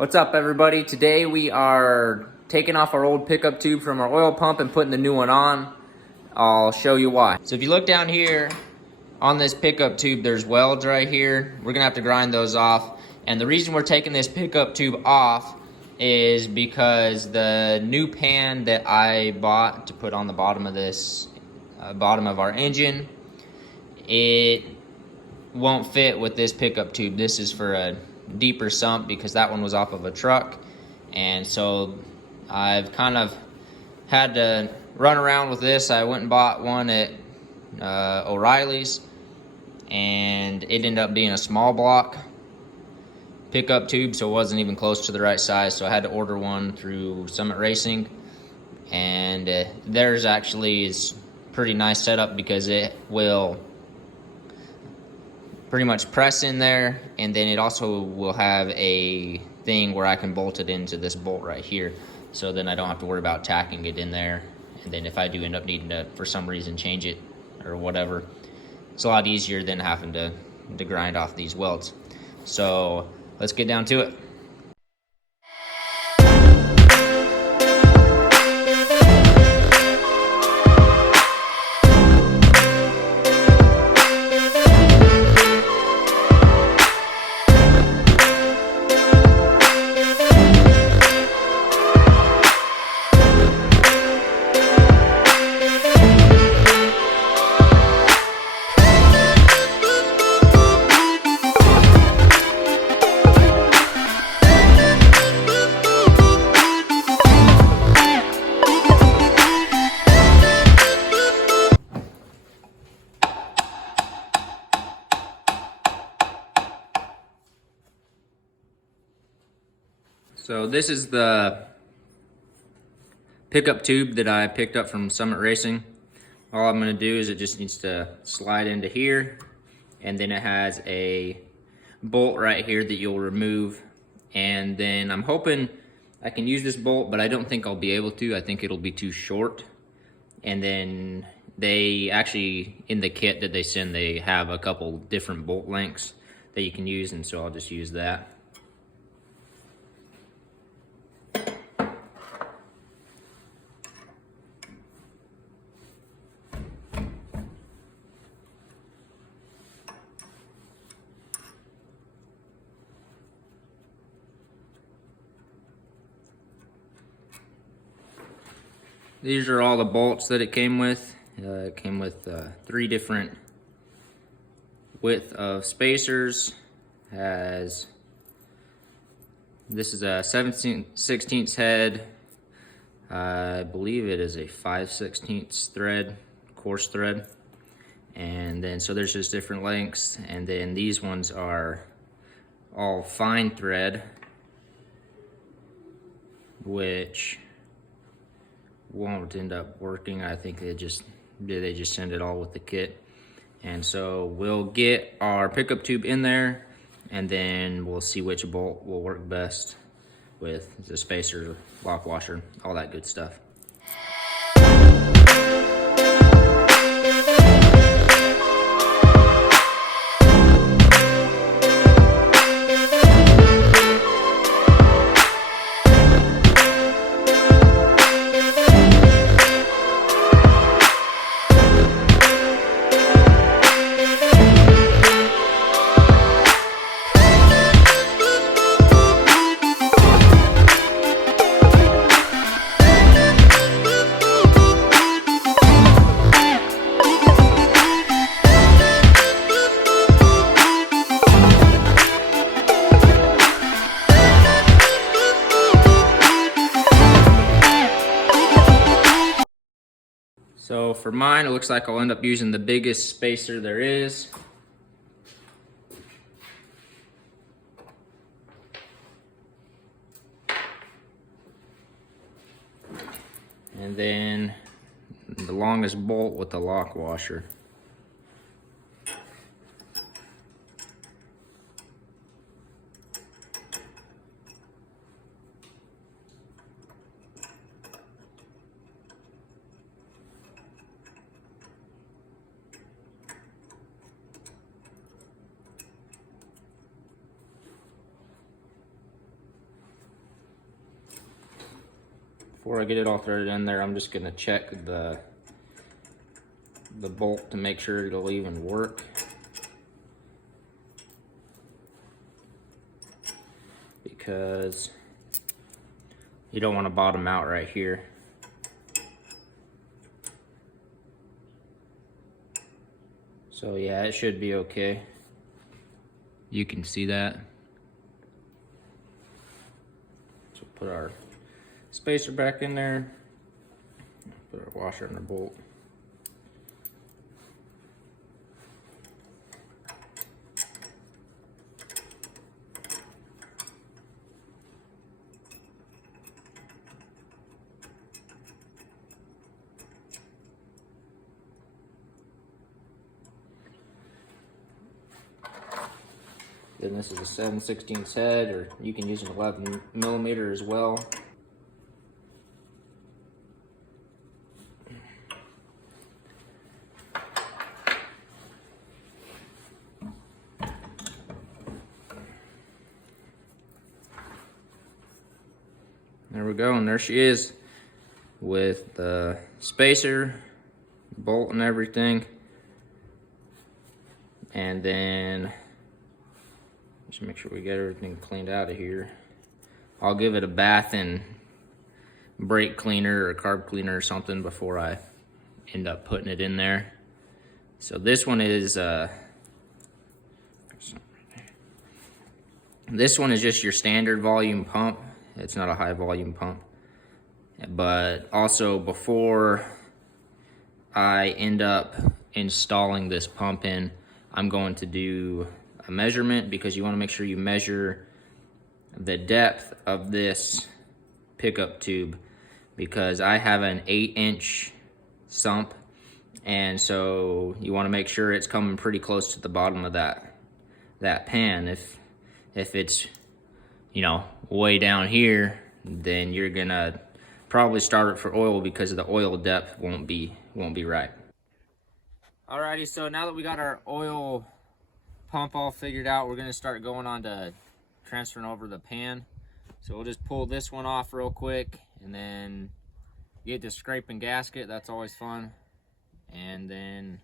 What's up, everybody? Today we are taking off our old pickup tube from our oil pump and putting the new one on. I'll show you why. So if you look down here on this pickup tube, there's welds right here. We're gonna have to grind those off. And the reason we're taking this pickup tube off is because the new pan that I bought to put on the bottom of this, bottom of our engine, it won't fit with this pickup tube. This is for a deeper sump because that one was off of a truck, and so I've kind of had to run around with this. I went and bought one at O'Reilly's, and it ended up being a small block pickup tube, so it wasn't even close to the right size, so I had to order one through Summit Racing. And theirs actually is pretty nice setup because it will pretty much press in there, and then it also will have a thing where I can bolt it into this bolt right here, so then I don't have to worry about tacking it in there. And then if I do end up needing to, for some reason, change it or whatever, it's a lot easier than having to grind off these welds. So let's get down to it. So this is the pickup tube that I picked up from Summit Racing. All I'm gonna do is it just needs to slide into here, and then it has a bolt right here that you'll remove. And then I'm hoping I can use this bolt, but I don't think I'll be able to. I think it'll be too short. And then they actually, in the kit that they send, they have a couple different bolt lengths that you can use, and so I'll just use that. These are all the bolts that it came with. It came with 3 different width of spacers. This is a 7/16 head. I believe it is a 5/16 thread, coarse thread. And then, so there's just different lengths. And then these ones are all fine thread, which won't end up working. I think they just send it all with the kit. And so we'll get our pickup tube in there, and then we'll see which bolt will work best with the spacer, lock washer, all that good stuff. So for mine, it looks like I'll end up using the biggest spacer there is. And then the longest bolt with the lock washer. Before I get it all threaded in there, I'm just gonna check the bolt to make sure it'll even work. Because you don't want to bottom out right here. So yeah, it should be okay. You can see that. So put our spacer back in there. Put our washer and our bolt. Then this is a 7/16 head, or you can use an 11mm as well. There we go, and there she is with the spacer, bolt and everything. And then just make sure we get everything cleaned out of here. I'll give it a bath and brake cleaner or carb cleaner or something before I end up putting it in there. So this one is just your standard volume pump. It's not a high volume pump. But also, before I end up installing this pump in, I'm going to do a measurement, because you want to make sure you measure the depth of this pickup tube, because I have an 8-inch sump, and so you want to make sure it's coming pretty close to the bottom of that pan. If it's, you know, way down here, then you're gonna probably start it for oil, because the oil depth won't be right. Alrighty, so now that we got our oil pump all figured out, we're gonna start going on to transferring over the pan. So we'll just pull this one off real quick, and then get the scraping gasket. That's always fun. And then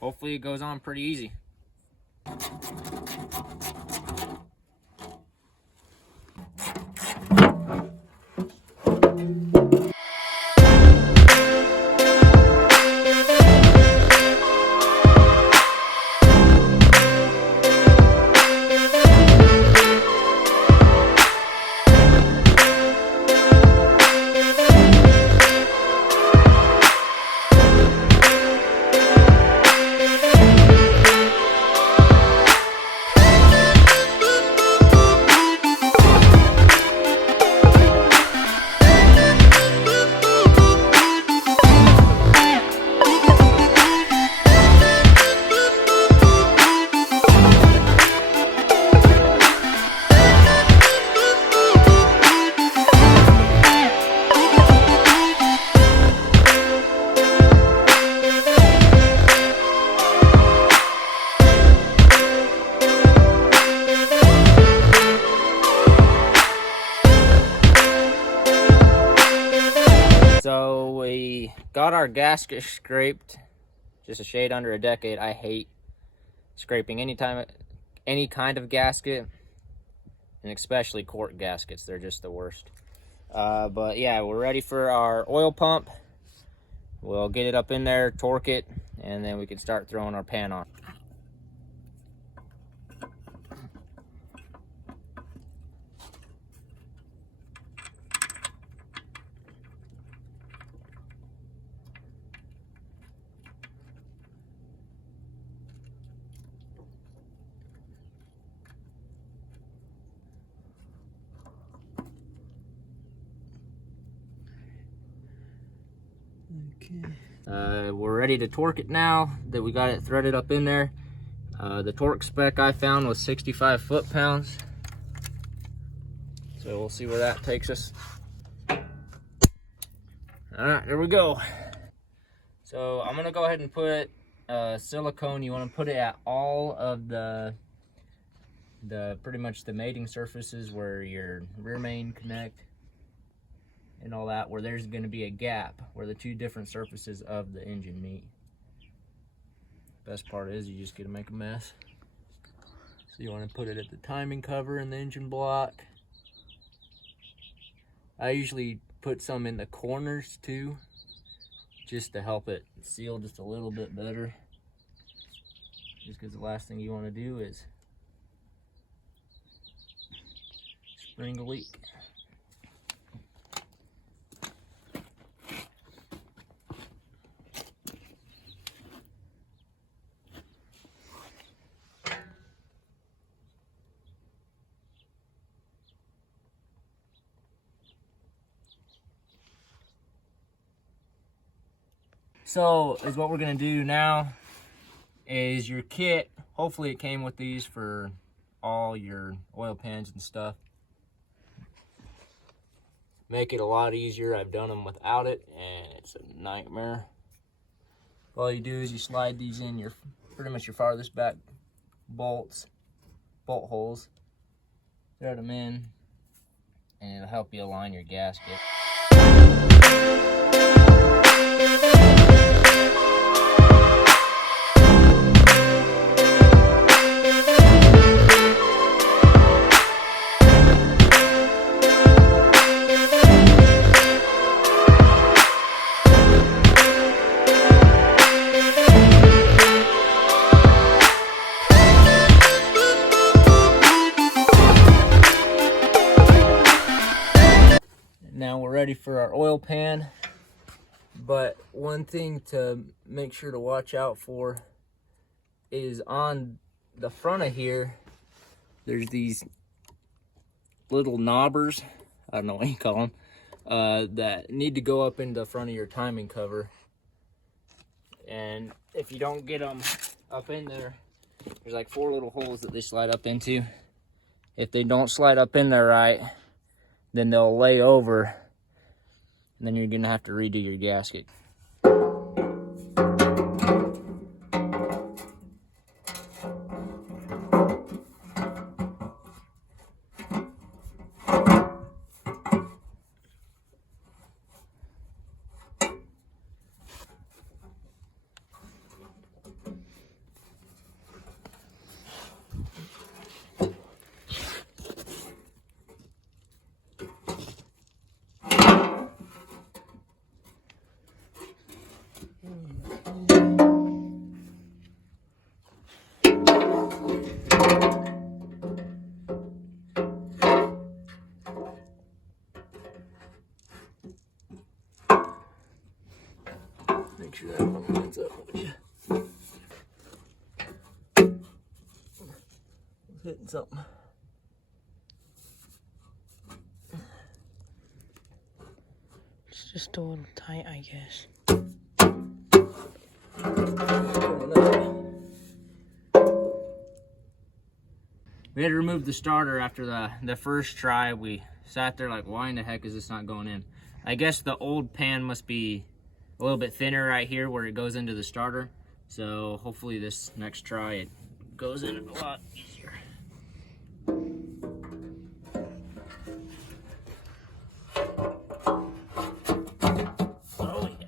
hopefully it goes on pretty easy. So we got our gasket scraped, just a shade under a decade. I hate scraping any kind of gasket, and especially cork gaskets. They're just the worst. But yeah, we're ready for our oil pump. We'll get it up in there, torque it, and then we can start throwing our pan on. We're ready to torque it now that we got it threaded up in there. The torque spec I found was 65 foot-pounds. So we'll see where that takes us. All right, there we go. So I'm gonna go ahead and put silicone. You want to put it at all of the pretty much the mating surfaces where your rear main connect. and all that, where there's going to be a gap where the two different surfaces of the engine meet. Best part is you just get to make a mess. So you want to put it at the timing cover and the engine block. I usually put some in the corners too, just to help it seal just a little bit better. Just because the last thing you want to do is spring a leak. So is what we're gonna do now is your kit, hopefully it came with these for all your oil pans and stuff. Make it a lot easier. I've done them without it and it's a nightmare. All you do is you slide these in your pretty much your farthest back bolt holes, thread them in, and it'll help you align your gasket. Now we're ready for our oil pan, but one thing to make sure to watch out for is on the front of here, there's these little knobbers, I don't know what you call them, that need to go up in the front of your timing cover. And if you don't get them up in there, there's like 4 little holes that they slide up into. If they don't slide up in there right, then they'll lay over, and then you're gonna have to redo your gasket. Make sure that one lines up with you. Hitting something. It's just a little tight, I guess. We had to remove the starter after the first try. We sat there like, why in the heck is this not going in? I guess the old pan must be a little bit thinner right here where it goes into the starter. So hopefully this next try it goes in a lot easier. Oh yeah.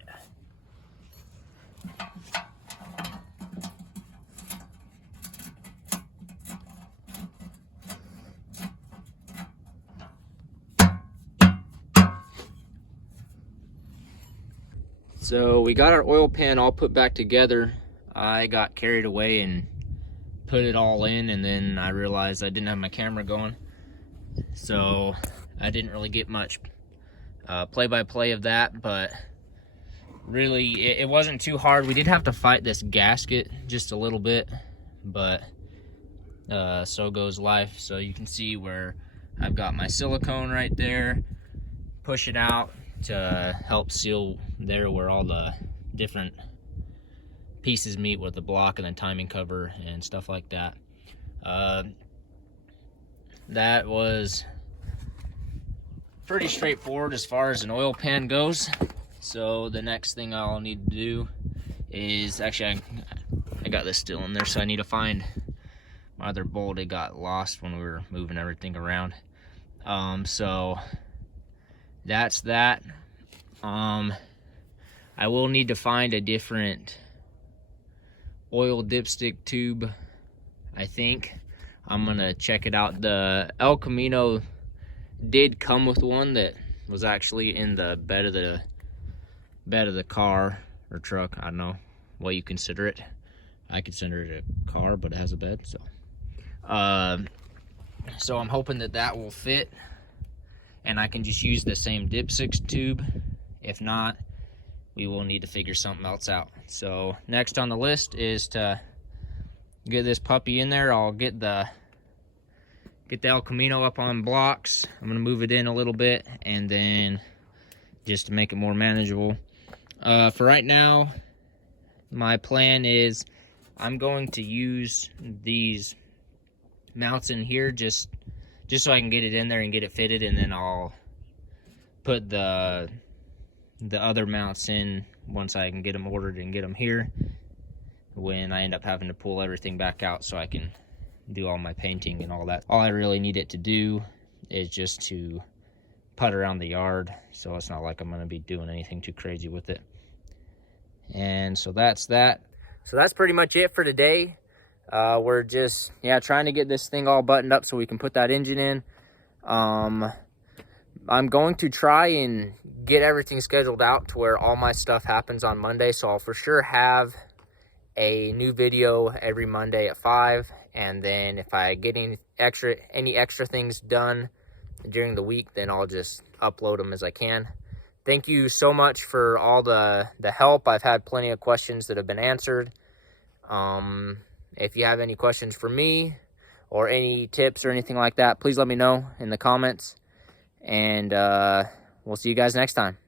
So we got our oil pan all put back together. I got carried away and put it all in, and then I realized I didn't have my camera going. So I didn't really get much play-by-play of that, but really it wasn't too hard. We did have to fight this gasket just a little bit, but so goes life. So you can see where I've got my silicone right there. Push it out to help seal there where all the different pieces meet with the block and the timing cover and stuff like that. That was pretty straightforward as far as an oil pan goes. So the next thing I'll need to do is, actually I got this still in there, so I need to find my other bolt. It got lost when we were moving everything around. So that's that. I will need to find a different oil dipstick tube, I think. I'm gonna check it out. The El Camino did come with one that was actually in the bed of the car or truck. I don't know what you consider it. I consider it a car, but it has a bed. So I'm hoping that will fit, and I can just use the same dipstick tube. If not, we will need to figure something else out. So next on the list is to get this puppy in there. I'll get the El Camino up on blocks. I'm gonna move it in a little bit, and then just to make it more manageable. For right now, my plan is I'm going to use these mounts in here just so I can get it in there and get it fitted, and then I'll put the other mounts in once I can get them ordered and get them here, when I end up having to pull everything back out so I can do all my painting and all that. All I really need it to do is just to putt around the yard, so it's not like I'm going to be doing anything too crazy with it. And so that's that. So that's pretty much it for today. We're just trying to get this thing all buttoned up so we can put that engine in. I'm going to try and get everything scheduled out to where all my stuff happens on Monday, so I'll for sure have a new video every Monday at 5, and then if I get any extra things done during the week, then I'll just upload them as I can. Thank you so much for all the help. I've had plenty of questions that have been answered. If you have any questions for me or any tips or anything like that, please let me know in the comments. And we'll see you guys next time.